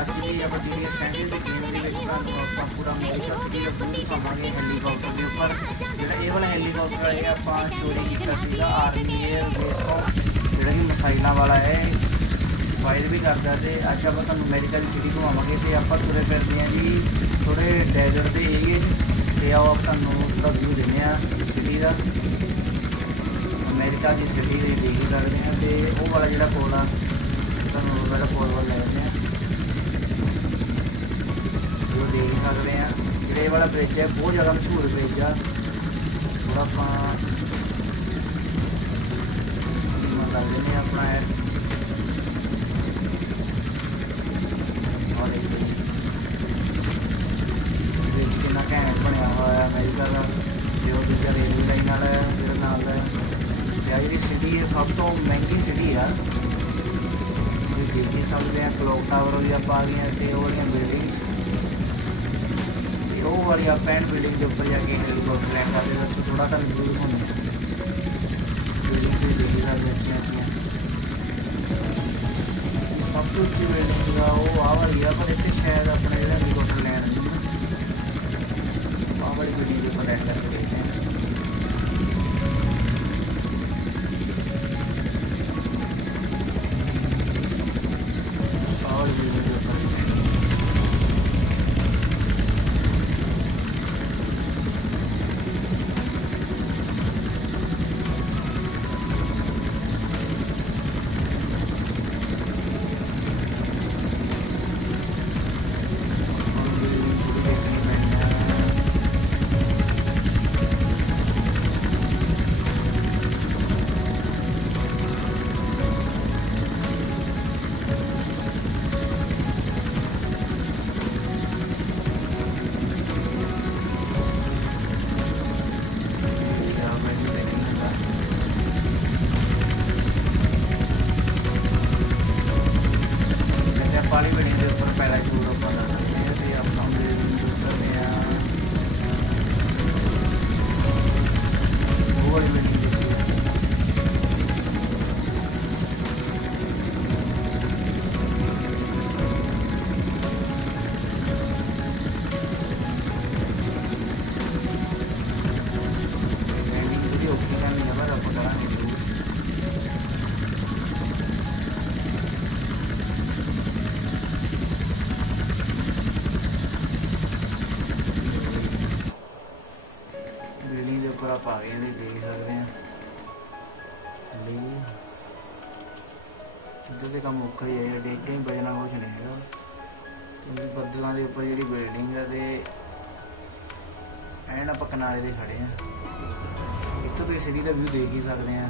ਅੱਜ ਦੀ ਆਪਾਂ ਜਿਹੜੀ ਸੈਂਡਲ ਦੀ ਗੇਮ ਦੇ ਵਿੱਚ ਤੁਹਾਨੂੰ ਆਪਾਂ ਪੂਰਾ ਅਮਰੀਕਾ ਸਿਟੀ ਦਾ ਵਿਊ ਦਿਖਾਵਾਂਗੇ ਹੈਲੀਕਾਪਟਰ ਦੇ ਉੱਪਰ। ਜਿਹੜਾ ਇਹ ਵਾਲਾ ਹੈਲੀਕਾਪਟਰ ਹੈ ਆਪਾਂ ਚੋਰੀ ਕੀਤਾ ਸੀਗਾ ਆਰਮੀ 에ਅਰ ਬੇਸ ਤੋਂ। ਜਿਹੜਾ ਕਿ ਮਸਾਈਲਾਂ ਵਾਲਾ ਹੈ ਫਾਇਰ ਵੀ ਕਰਦਾ ਤੇ ਅੱਜ ਆਪਾਂ ਤੁਹਾਨੂੰ ਅਮਰੀਕਾ ਦੀ ਸਿਟੀ ਘੁਮਾਵਾਂਗੇ ਤੇ ਆਪਾਂ ਤੁਰੇ ਫਿਰਦੇ ਹਾਂ ਜੀ ਥੋੜੇ ਡੈਜ਼ਰਟ ਦੇ ਹੈਗੇ 'ਚ। ਤੇ ਆਓ ਆਪਾਂ ਤੁਹਾਨੂੰ ਥੋੜਾ ਵਿਊ ਦਿੰਦੇ ਆ ਸਿਟੀ ਦਾ। ਅਮਰੀਕਾ ਦੀ ਸਿਟੀ ਦੇ ਦੇਖ ਸਕਦੇ ਹਾਂ ਤੇ ਉਹ ਵਾਲਾ ਜਿਹੜਾ ਕੋਲ ਆ, ਤੁਹਾਨੂੰ ਵਾਲਾ ਕੋਲ ਵੱਲ ਲੈ ਜਾਂਦੇ ਆ ਉਹ ਦੇਖ ਸਕਦੇ ਆ ਜਿਹੜੇ ਇਹ ਵਾਲਾ ਬ੍ਰਿਜ ਹੈ, ਬਹੁਤ ਜ਼ਿਆਦਾ ਮਸ਼ਹੂਰ ਬ੍ਰਿਜ ਆ। ਥੋੜਾ ਆਪਾਂ ਮਨ ਲੱਗ ਜਾਂਦੇ ਆ ਆਪਣਾ ਇਹ। ਔਰ ਇਹ ਕਿੰਨਾ ਘੈਂਟ ਬਣਿਆ ਹੋਇਆ ਅਮਰੀਕਾ ਦਾ। ਤੇ ਉਹ ਦੂਜਾ ਰੇਲਵੇ ਲਾਈਨ ਨਾਲ ਜਿਹੜਾ ਨਾਲ ਦਾ ਤੇ ਜਿਹੜੀ ਸਿਟੀ ਹੈ, ਸਭ ਤੋਂ ਮਹਿੰਗੀ ਸਿਟੀ ਆ। ਤੁਸੀਂ ਦੇਖ ਹੀ ਸਕਦੇ ਆ ਕਲੋਕ ਟਾਵਰ ਵੀ ਆਪਾਂ ਆ ਗਏ ਆ ਤੇ ਉਹ ਵਾਲੀਆਂ ਬਿਲਡਿੰਗ ਤੇ ਉਹ ਵਾਲੀ ਆਪਾਂ ਐਨ ਬਿਲਡਿੰਗ ਦੇ ਉੱਪਰ ਜਾ ਕੇ ਹੈਲੀਕਾਪਟਰ ਲੈਂਡ ਕਰਦੇ ਹਾਂ ਤਾਂ ਥੋੜਾ ਤਾਂ ਵਿਊ ਹੁੰਦਾ। ਬਿਲਡਿੰਗ ਦੇ ਦੇਖ ਸਕਦੇ ਆ ਆਪਣੀਆਂ ਸਭ ਤੋਂ ਉੱਚੀ ਬਿਲਡਿੰਗ ਦਾ ਉਹ ਆ ਵਾਲੀ ਆ, ਪਰ ਇੱਥੇ ਸ਼ਾਇਦ ਆਪਣੇ ਜਿਹੜਾ ਆ ਗਏ ਜੀ ਦੇਖ ਸਕਦੇ ਹਾਂ। ਲਈ ਇੱਧਰ ਦੇ ਕੰਮ ਔਖਾ ਹੀ ਹੈ ਜਿਹੜਾ ਡੇਗ ਹੀ ਬਜਣਾ ਕੁਛ ਨਹੀਂ ਹੈਗਾ। ਕਿਉਂਕਿ ਬੱਦਲਾਂ ਦੇ ਉੱਪਰ ਜਿਹੜੀ ਬਿਲਡਿੰਗ ਹੈ ਤੇ ਐਨ ਆਪਾਂ ਕਿਨਾਰੇ ਦੇ ਖੜੇ ਆ ਇੱਥੋਂ ਤੁਸੀਂ ਸਿਟੀ ਦਾ ਵਿਊ ਦੇਖ ਹੀ ਸਕਦੇ ਆ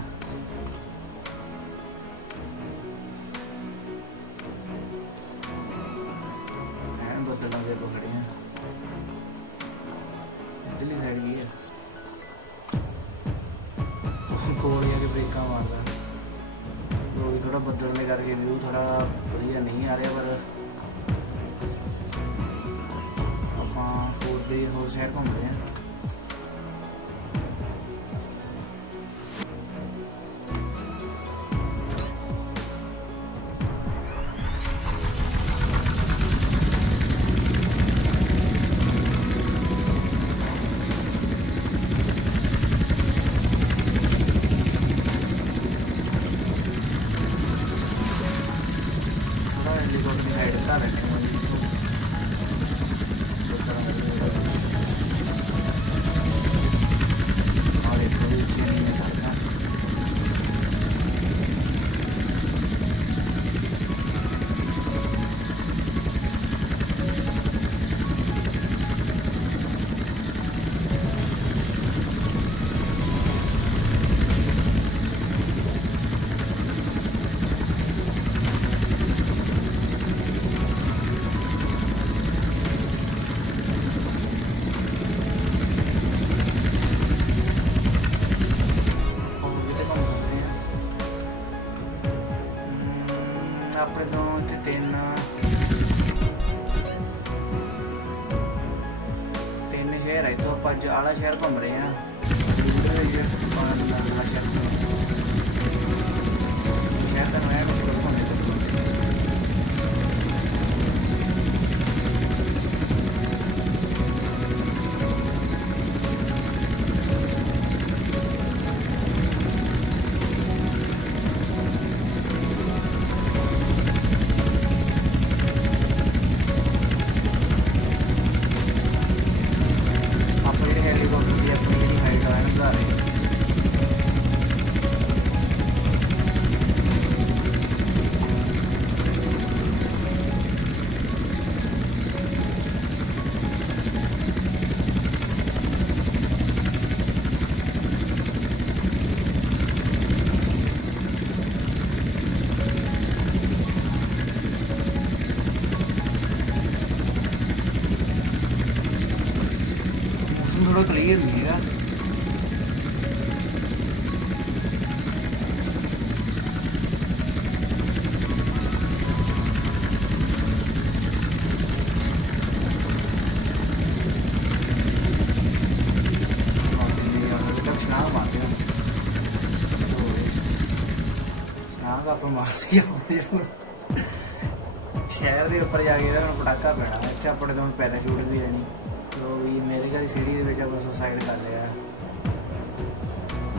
ਐਨ ਬੱਦਲਾਂ ਦੇ ਉੱਪਰ ਖੜੇ ਆ ਥੋੜਾ ਬੱਦਲ ਦੇ ਕਰਕੇ ਵਿਊ ਥੋੜਾ ਵਧੀਆ ਨਹੀਂ ਆ ਰਿਹਾ, ਪਰ ਆਪਾਂ ਹੋਰ ਦੇ ਹੋਰ ਸ਼ਹਿਰ ਘੁੰਮਦੇ ਹਾਂ। ਥੋੜਾ ਹੈਲੀਕਾਪਟਰ ਤਿੰਨ। ਤਿੰਨ ਸ਼ਹਿਰ ਹੈ ਤੋਂ ਆਪਾਂ ਅੱਜ ਆਲਾ ਸ਼ਹਿਰ ਘੁੰਮ ਰਹੇ ਆ ਸ਼ਹਿਰ ਤਾਂ ਨਵਾਂ ਹੈ ਘੁੰਮਦੇ ਪੂਰਾ ਕਲੀਅਰ ਨਹੀਂ ਹੈਗਾ। ਨਾ ਦਾ ਮਾਰ ਸੀ ਆਪਣੇ ਸ਼ਹਿਰ ਦੇ ਉੱਪਰ ਜਾ ਕੇ ਇਹਦਾ ਪਟਾਕਾ ਪੈਣਾ, ਇੱਥੇ ਆਪਣੇ ਤੋਂ ਪੈਰਾਸ਼ੂਟ ਵੀ ਹੈ ਨਹੀਂ ਲੋ ਵੀ ਮੇਰੇ ਘਰ ਦੀ ਸੀੜੀ ਦੇ ਵਿੱਚ ਆਪਾਂ ਸੁਸਾਈਡ ਕਰ ਲਿਆ।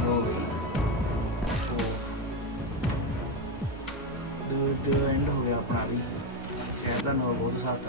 ਲੋ ਵੀ ਦੋ ਦੋ ਐਂਡ ਹੋ ਗਿਆ ਆਪਣਾ ਵੀ। ਸ਼ਹਿਰ ਦਾ ਨੋ ਬਹੁਤ ਸਾਥ